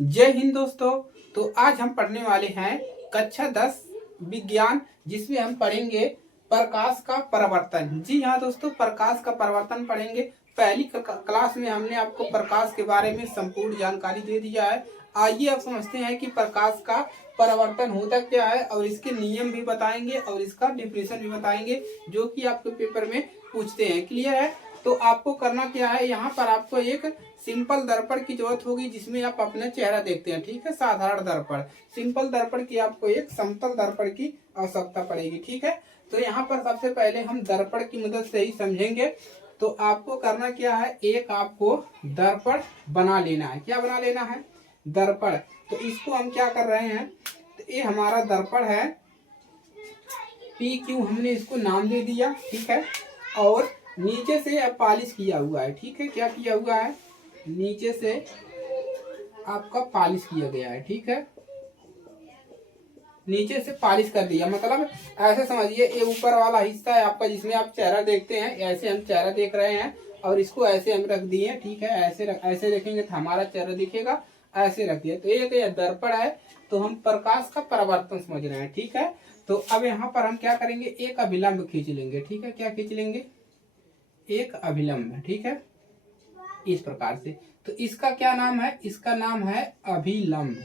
जय हिंद दोस्तों। तो आज हम पढ़ने वाले हैं कक्षा 10 विज्ञान, जिसमें हम पढ़ेंगे प्रकाश का परावर्तन। जी हाँ दोस्तों, प्रकाश का परावर्तन पढ़ेंगे। पहली क्लास में हमने आपको प्रकाश के बारे में संपूर्ण जानकारी दे दिया है। आइए अब समझते हैं कि प्रकाश का परावर्तन होता क्या है और इसके नियम भी बताएंगे और इसका डिफिनेशन भी बताएंगे, जो कि आपके पेपर में पूछते हैं। क्लियर है? तो आपको करना क्या है, यहाँ पर आपको एक सिंपल दर्पण की जरूरत होगी, जिसमें आप अपना चेहरा देखते हैं। ठीक है, साधारण दर्पण। सिंपल दर्पण की आपको एक समतल दर्पण की आवश्यकता पड़ेगी। ठीक है, तो यहाँ पर सबसे पहले हम दर्पण की मदद से ही समझेंगे। तो आपको करना क्या है, एक आपको दर्पण बना लेना है। क्या बना लेना है? दर्पण। तो इसको हम क्या कर रहे हैं, तो ये हमारा दर्पण है। पी क्यू हमने इसको नाम दे दिया। ठीक है, और नीचे से पॉलिश किया हुआ है। ठीक है, क्या किया हुआ है? नीचे से आपका पॉलिश किया गया है। ठीक है, नीचे से पॉलिश कर दिया, मतलब ऐसे समझिए ये ऊपर वाला हिस्सा है आपका, जिसमें आप चेहरा देखते हैं। ऐसे हम चेहरा देख रहे हैं और इसको ऐसे हम रख दिए। ठीक है, ऐसे रखेंगे तो हमारा चेहरा दिखेगा। ऐसे रख दिया, तो ये दर्पण है। तो हम प्रकाश का परावर्तन समझ रहे हैं। ठीक है, तो अब यहाँ पर हम क्या करेंगे, एक अभिलंब खींच लेंगे। ठीक है, क्या खींच लेंगे? एक अभिलंब। ठीक है, इस प्रकार से। तो इसका क्या नाम है? इसका नाम है अभिलंब।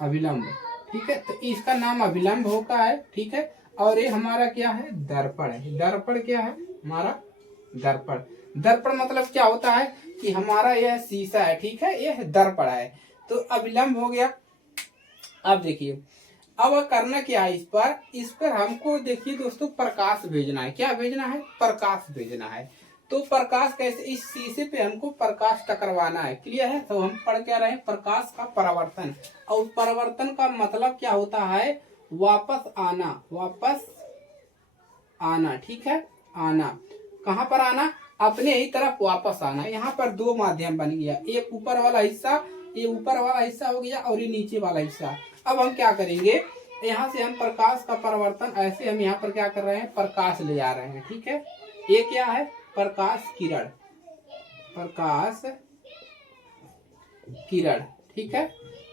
अभिलंब। ठीक है, तो इसका नाम अभिलंब होता है। ठीक है, और ये हमारा क्या है? दर्पण है। दर्पण क्या है? हमारा दर्पण। दर्पण मतलब क्या होता है कि हमारा यह शीशा है। ठीक है, यह दर्पण है। तो अभिलंब हो गया। अब देखिए, अब करना क्या है, इस पर हमको देखिए दोस्तों, प्रकाश भेजना है। क्या भेजना है? प्रकाश भेजना है। तो प्रकाश कैसे? इस शीशे पे हमको प्रकाश टकरवाना है। क्लियर है? तो हम पढ़ क्या रहे हैं, प्रकाश का परावर्तन। और परावर्तन का मतलब क्या होता है? वापस आना। वापस आना। ठीक है, आना। कहाँ पर आना? अपने ही तरफ वापस आना। यहाँ पर दो माध्यम बन गया, एक ऊपर वाला हिस्सा, ये ऊपर वाला हिस्सा हो गया, और ये नीचे वाला हिस्सा। अब हम क्या करेंगे, यहाँ से हम प्रकाश का परावर्तन, ऐसे हम यहाँ पर क्या कर रहे हैं, प्रकाश ले जा रहे हैं। ठीक है, ये क्या है? प्रकाश किरण। प्रकाश किरण। ठीक है,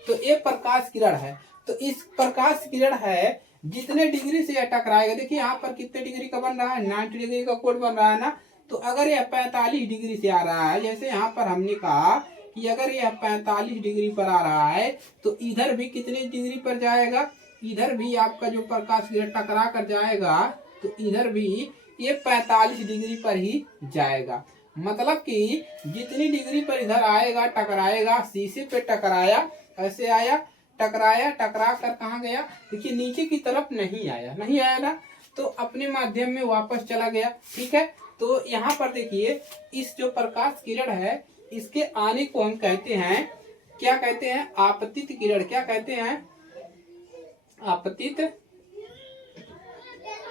तो ये प्रकाश किरण है। तो इस प्रकाश किरण है, जितने डिग्री से यह टकराएगा, देखिए यहाँ पर कितने डिग्री का बन रहा है, 90 डिग्री का कोण बन रहा है ना। तो अगर यह 45 डिग्री से आ रहा है, जैसे यहाँ पर हमने कहा कि अगर यह 45 डिग्री पर आ रहा है, तो इधर भी कितने डिग्री पर जाएगा? इधर भी आपका जो प्रकाश किरण टकरा कर जाएगा, तो इधर भी ये 45 डिग्री पर ही जाएगा। मतलब कि जितनी डिग्री पर इधर आएगा, टकराएगा, शीशे पे टकराया, ऐसे आया, टकराया, टकरा कर कहाँ गया? देखिए नीचे की तरफ नहीं आया, नहीं आया ना, तो अपने माध्यम में वापस चला गया। ठीक है, तो यहाँ पर देखिए, इस जो प्रकाश किरण है, इसके आने को हम कहते हैं, क्या कहते हैं? आपतित किरण। क्या कहते हैं? आपतित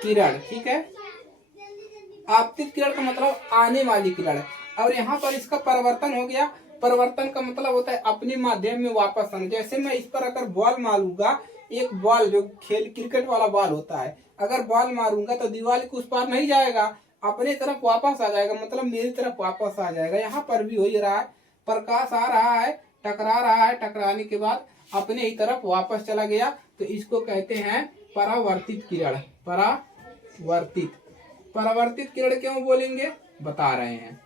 किरण। ठीक है, आपतित किरण का मतलब आने वाली किरण। और यहाँ पर इसका परिवर्तन हो गया। परिवर्तन का मतलब होता है अपने माध्यम में वापस आना। जैसे मैं इस पर अगर बॉल मारूंगा, एक बॉल जो खेल क्रिकेट वाला बॉल होता है, अगर बॉल मारूंगा तो दीवार के उस पार नहीं जाएगा, अपने तरफ वापस आ जाएगा, मतलब मेरी तरफ वापस आ जाएगा। यहाँ पर भी हो ही रहा है, प्रकाश आ रहा है, टकरा रहा है, टकराने के बाद अपने ही तरफ वापस चला गया, तो इसको कहते हैं परावर्तित किरण। परावर्तित। परावर्तित किरण क्यों बोलेंगे, बता रहे हैं,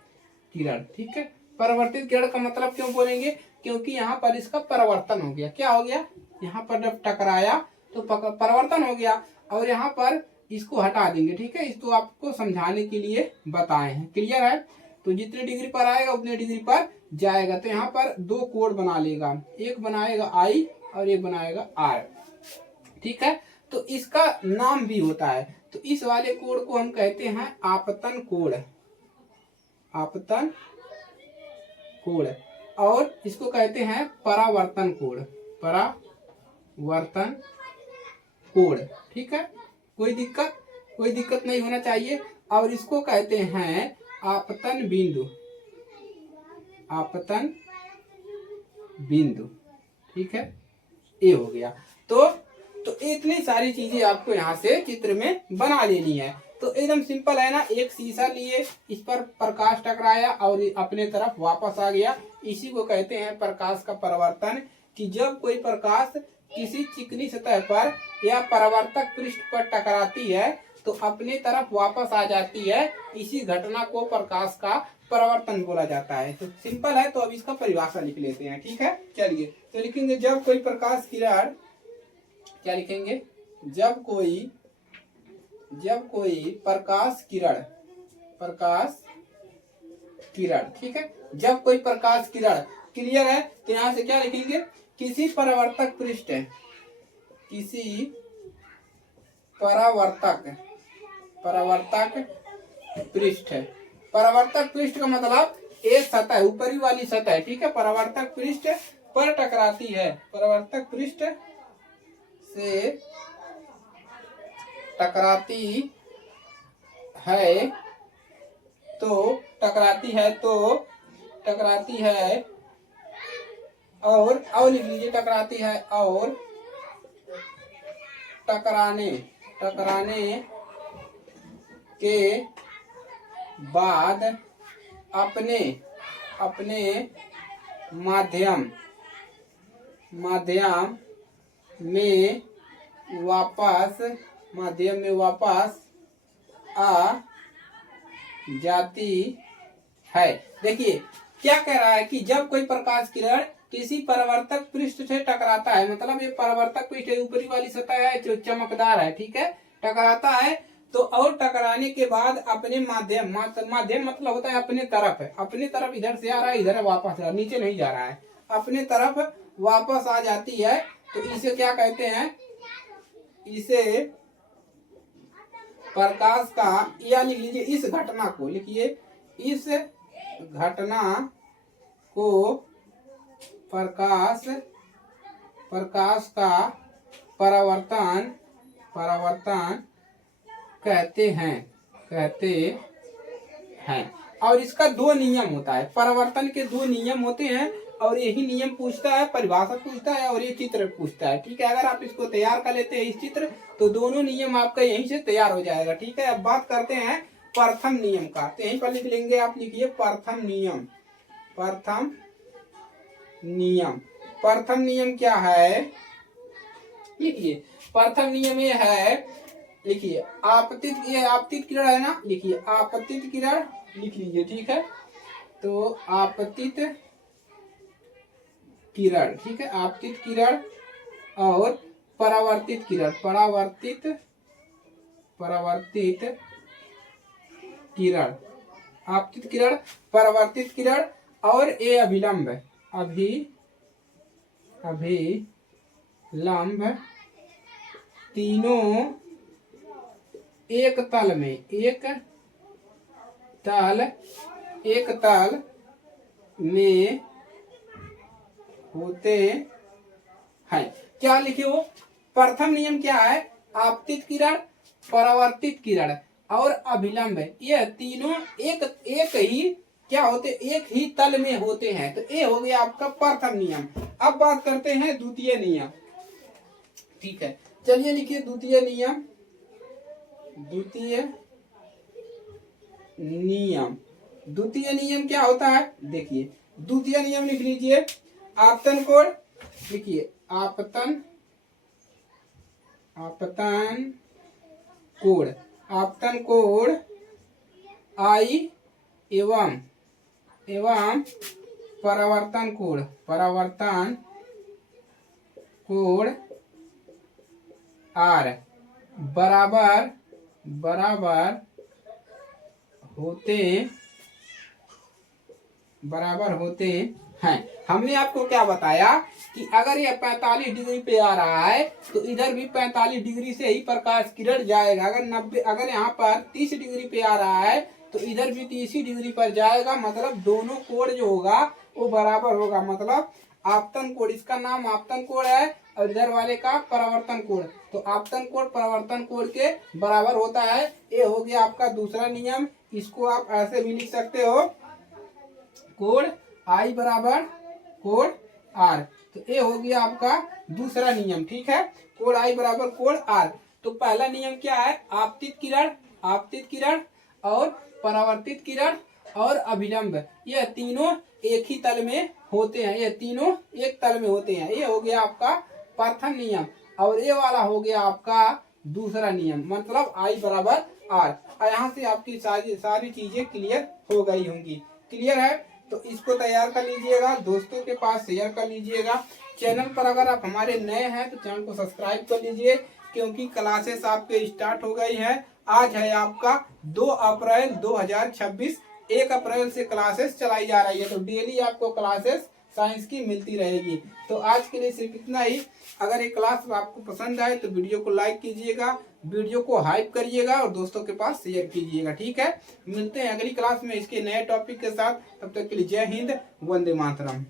किरण। ठीक है, परावर्तित किरण का मतलब क्यों बोलेंगे, क्योंकि यहाँ पर इसका परिवर्तन हो गया। क्या हो गया? यहाँ पर जब टकराया तो परिवर्तन हो गया, और यहाँ पर इसको हटा देंगे। ठीक है, इसको आपको समझाने के लिए बताए हैं। क्लियर है? तो जितनी डिग्री पर आएगा उतनी डिग्री पर जाएगा। तो यहाँ पर दो कोण बना लेगा, एक बनाएगा आई और एक बनाएगा आर। ठीक है, तो इसका नाम भी होता है। तो इस वाले कोण को हम कहते हैं आपतन कोण। आपतन कोण। और इसको कहते हैं परावर्तन कोण। परावर्तन कोण। ठीक है, कोई दिक्कत नहीं होना चाहिए। और इसको कहते हैं आपतन बिंदु। आपतन बिंदु। ठीक है, ये हो गया। तो इतनी सारी चीजें आपको यहाँ से चित्र में बना लेनी है। तो एकदम सिंपल है ना, एक शीशा लिए, इस पर प्रकाश टकराया और अपने तरफ वापस आ गया। इसी को कहते हैं प्रकाश का परावर्तन। कि जब कोई प्रकाश किसी चिकनी सतह पर या परावर्तक पृष्ठ पर टकराती है तो अपने तरफ वापस आ जाती है। इसी घटना को प्रकाश का परावर्तन बोला जाता है। तो सिंपल है, तो अब इसका परिभाषा लिख लेते हैं। ठीक है, चलिए तो लिखेंगे जब कोई प्रकाश किरण, क्या लिखेंगे, जब कोई प्रकाश किरण, ठीक है, जब कोई प्रकाश किरण, क्लियर है, तो यहां से क्या लिखेंगे, किसी परावर्तक पृष्ठ परावर्तक पृष्ठ का मतलब एक सतह, ऊपरी वाली सतह, ठीक है, परावर्तक पृष्ठ पर टकराती है, परावर्तक पृष्ठ से टकराती है और लिख लीजिए, टकराती है और टकराने के बाद अपने माध्यम में वापस आ जाती है। देखिए क्या कह रहा है कि जब कोई प्रकाश किरण किसी परावर्तक पृष्ठ से टकराता है, मतलब ये परावर्तक पृष्ठ ऊपरी वाली सतह है जो चमकदार है, ठीक है, टकराता है तो, और टकराने के बाद अपने माध्यम मतलब होता है अपने तरफ इधर से आ रहा है, इधर वापस आ रहा है, नीचे नहीं जा रहा है, अपने तरफ वापस आ जाती है। तो इसे क्या कहते हैं, इसे प्रकाश का, या लिख लीजिए इस घटना को, लिखिए इस घटना को प्रकाश का परावर्तन कहते हैं। और इसका दो नियम होता है, परावर्तन के दो नियम होते हैं, और यही नियम पूछता है, परिभाषा पूछता है और ये चित्र पूछता है। ठीक है, अगर आप इसको तैयार कर लेते हैं इस चित्र, तो दोनों नियम आपका यहीं से तैयार हो जाएगा। ठीक है, अब बात करते हैं प्रथम नियम का, तो यहीं पर लिख लेंगे, आप लिखिए प्रथम नियम क्या है, लिखिए प्रथम नियम ये है, लिखिए आपतित किरण है ना, लिखिए आपतित किरण लिख लीजिए। ठीक है, तो आपतित किरण, ठीक है, आपतित किरण और परावर्तित किरण, परावर्तित किरण, आपतित किरण, परावर्तित किरण और ये अभिलंब तीनों एक तल में होते हैं। क्या लिखे हो, प्रथम नियम क्या है, आपतित किरण, परावर्तित किरण और अभिलंब, ये तीनों एक ही क्या होते, एक ही तल में होते हैं। तो ये हो गया आपका प्रथम नियम। अब बात करते हैं द्वितीय नियम। ठीक है, चलिए लिखिए द्वितीय नियम क्या होता है, देखिए द्वितीय नियम लिख लीजिए, आपतन कोण, लिखिए आपतन कोण आई एवं परावर्तन कोण आर बराबर होते हैं। हमने आपको क्या बताया कि अगर ये 45 डिग्री पे आ रहा है तो इधर भी 45 डिग्री से ही प्रकाश किरण जाएगा। अगर यहाँ पर 30 डिग्री पे आ रहा है तो इधर भी 30 डिग्री पर जाएगा। मतलब दोनों कोण जो होगा वो बराबर होगा। मतलब आपतन कोण, इसका नाम आपतन कोण है और इधर वाले का परावर्तन कोण। तो आपतन कोण परावर्तन कोण के बराबर होता है। ये हो गया आपका दूसरा नियम। इसको आप ऐसे भी लिख सकते हो, कोण आई बराबर कोण आर। तो ये हो गया आपका दूसरा नियम। ठीक है, कोण आई बराबर कोण आर। तो पहला नियम क्या है, आपतित किरण आपतित किरण और परावर्तित किरण और अभिलंब, ये तीनों एक ही तल में होते हैं, ये तीनों एक तल में होते हैं। ये हो गया आपका प्रथम नियम और ये वाला हो गया आपका दूसरा नियम, मतलब I बराबर R। यहाँ से आपकी सारी चीजें क्लियर हो गई होंगी। क्लियर है तो इसको तैयार कर लीजिएगा, दोस्तों के पास शेयर कर लीजिएगा। चैनल पर अगर आप हमारे नए हैं तो चैनल को सब्सक्राइब कर लीजिए, क्योंकि क्लासेस आपके स्टार्ट हो गई है। आज है आपका 2 अप्रैल 2026, 1 अप्रैल से क्लासेस चलाई जा रही है, तो डेली आपको क्लासेस साइंस की मिलती रहेगी। तो आज के लिए सिर्फ इतना ही। अगर ये क्लास आपको पसंद आए तो वीडियो को लाइक कीजिएगा, वीडियो को हाइप करिएगा और दोस्तों के पास शेयर कीजिएगा। ठीक है, मिलते हैं अगली क्लास में इसके नए टॉपिक के साथ। तब तक के लिए जय हिंद, वंदे मातरम।